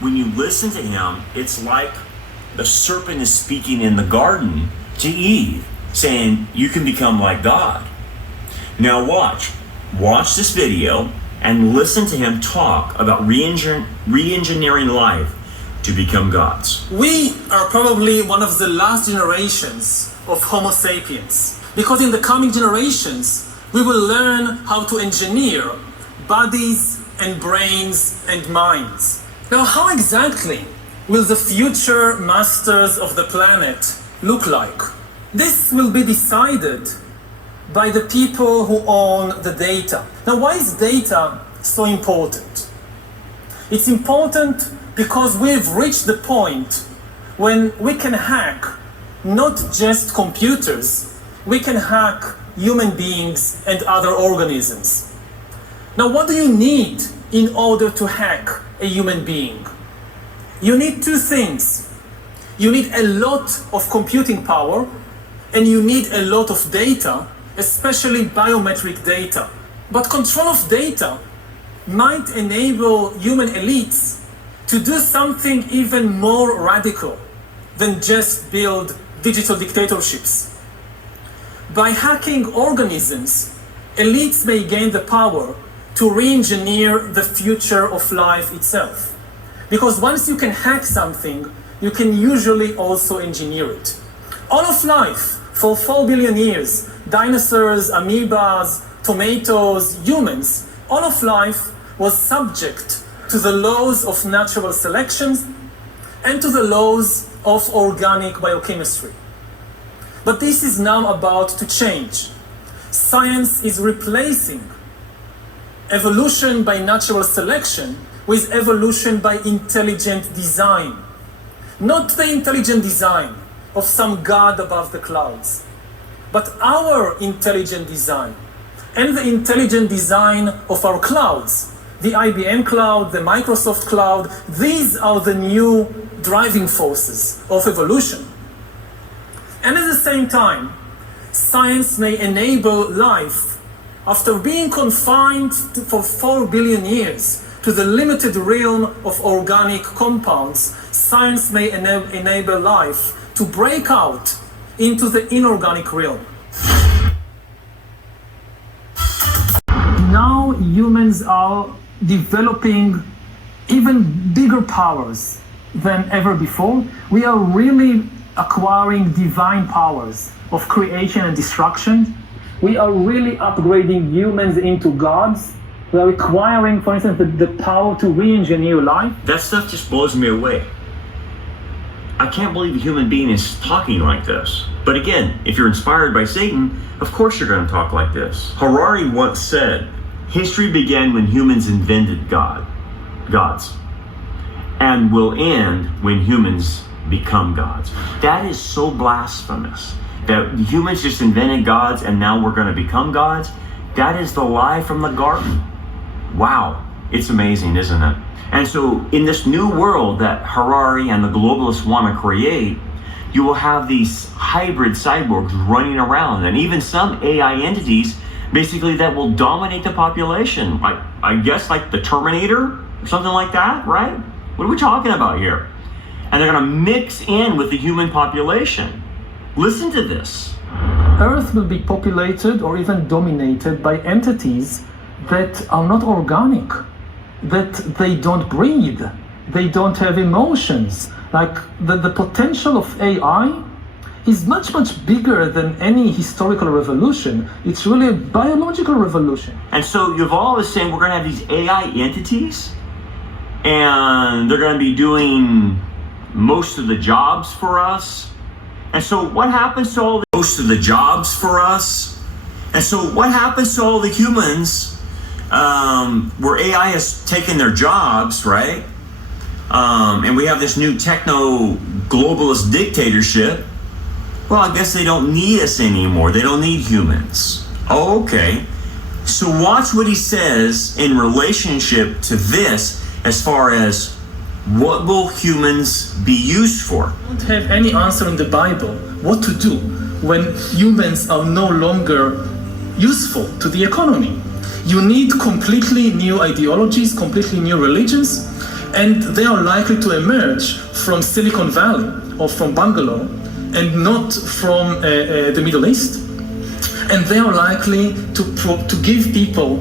When you listen to him, it's like the serpent is speaking in the garden to Eve, saying, you can become like God. Now watch this video and listen to him talk about re-engineering life to become gods. We are probably one of the last generations of Homo sapiens, because in the coming generations, we will learn how to engineer bodies and brains and minds. Now, how exactly will the future masters of the planet look like? This will be decided by the people who own the data. Now, why is data so important? It's important because we've reached the point when we can hack not just computers, we can hack human beings and other organisms. Now, what do you need in order to hack a human being? You need two things. You need a lot of computing power, and you need a lot of data, especially biometric data. But control of data might enable human elites to do something even more radical than just build digital dictatorships. By hacking organisms, elites may gain the power to re-engineer the future of life itself. Because once you can hack something, you can usually also engineer it. All of life, for 4 billion years, dinosaurs, amoebas, tomatoes, humans, all of life was subject to the laws of natural selection and to the laws of organic biochemistry. But this is now about to change. Science is replacing evolution by natural selection with evolution by intelligent design. Not the intelligent design of some god above the clouds, but our intelligent design and the intelligent design of our clouds. The IBM cloud, the Microsoft cloud, these are the new driving forces of evolution. And at the same time, science may enable life after being confined for 4 billion years to the limited realm of organic compounds. Science may enable life to break out into the inorganic realm. Now humans are developing even bigger powers than ever before. We are really acquiring divine powers of creation and destruction. We are really upgrading humans into gods. We are acquiring, for instance, the power to re-engineer life. That stuff just blows me away. I can't believe a human being is talking like this. But again, if you're inspired by Satan, of course you're going to talk like this. Harari once said, history began when humans invented gods, and will end when humans become gods. That is so blasphemous. That humans just invented gods and now we're going to become gods. That is the lie from the garden. Wow, it's amazing, isn't it? And so in this new world that Harari and the globalists want to create, you will have these hybrid cyborgs running around, and even some AI entities basically that will dominate the population. I guess like the Terminator or something like that, right? What are we talking about here? And they're going to mix in with the human population. Listen to this. Earth will be populated or even dominated by entities that are not organic, that they don't breathe, they don't have emotions. Like the potential of AI is much, much bigger than any historical revolution. It's really a biological revolution. And so Yuval is saying we're going to have these AI entities, and they're going to be doing most of the jobs for us. And so what happens to all the most of the jobs for us? And so what happens to all the humans where AI has taken their jobs, right? And we have this new techno-globalist dictatorship. Well, I guess they don't need us anymore. They don't need humans. Oh, okay. So watch what he says in relationship to this as far as what will humans be used for? I don't have any answer in the Bible what to do when humans are no longer useful to the economy. You need completely new ideologies, completely new religions, And they are likely to emerge from Silicon Valley or from Bangalore and not from the Middle East. And they are likely to give people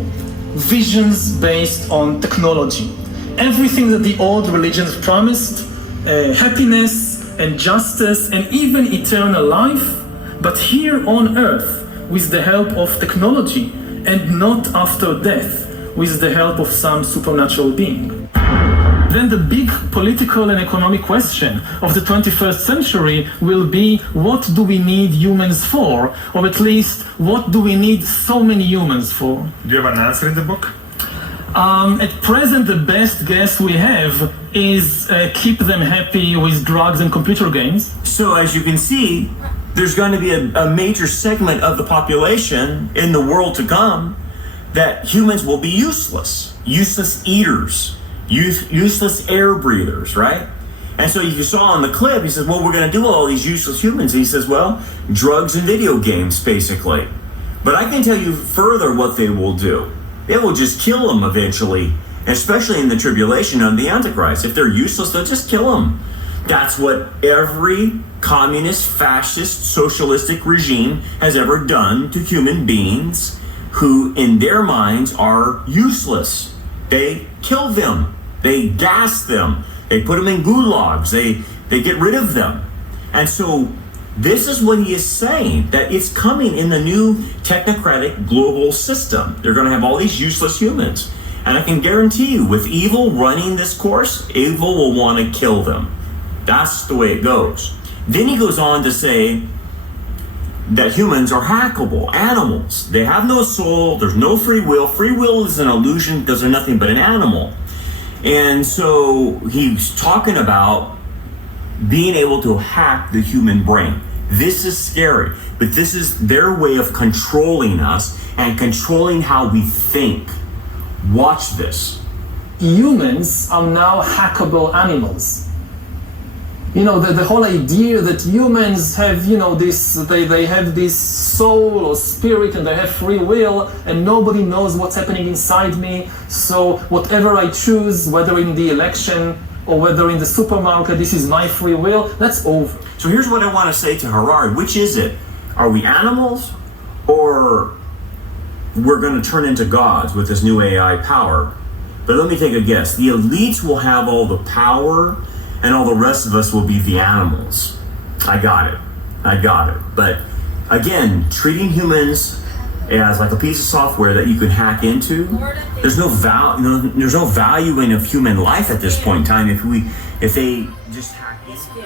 visions based on technology. Everything that the old religions promised, happiness and justice and even eternal life, but here on earth with the help of technology and not after death with the help of some supernatural being. Then the big political and economic question of the 21st century will be, what do we need humans for? Or at least, what do we need so many humans for? Do you have an answer in the book? At present, the best guess we have is keep them happy with drugs and computer games. So as you can see, there's going to be a major segment of the population in the world to come that humans will be useless. Useless eaters, useless air breathers, right? And so you saw in the clip, he says, well, we're going to do all these useless humans. And he says, well, drugs and video games, basically. But I can tell you further what they will do. It will just kill them eventually, especially in the tribulation of the Antichrist. If they're useless, they'll just kill them. That's what every communist, fascist, socialistic regime has ever done to human beings who, in their minds, are useless. They kill them. They gas them. They put them in gulags. They get rid of them. And so this is what he is saying, that it's coming in the new technocratic global system. They're going to have all these useless humans. And I can guarantee you, with evil running this course, evil will want to kill them. That's the way it goes. Then he goes on to say that humans are hackable animals. They have no soul. There's no free will. Free will is an illusion because they're nothing but an animal. And so he's talking about being able to hack the human brain. This is scary, but this is their way of controlling us and controlling how we think. Watch this. Humans are now hackable animals. You know, the whole idea that humans have, they have this soul or spirit and they have free will and nobody knows what's happening inside me. So whatever I choose, whether in the election or whether in the supermarket, this is my free will, that's over. So here's what I want to say to Harari. Which is it? Are we animals, or we're going to turn into gods with this new AI power? But let me take a guess. The elites will have all the power and all the rest of us will be the animals. I got it. But again, treating humans as like a piece of software that you can hack into, there's no valuing of human life at this point in time if they just hack in.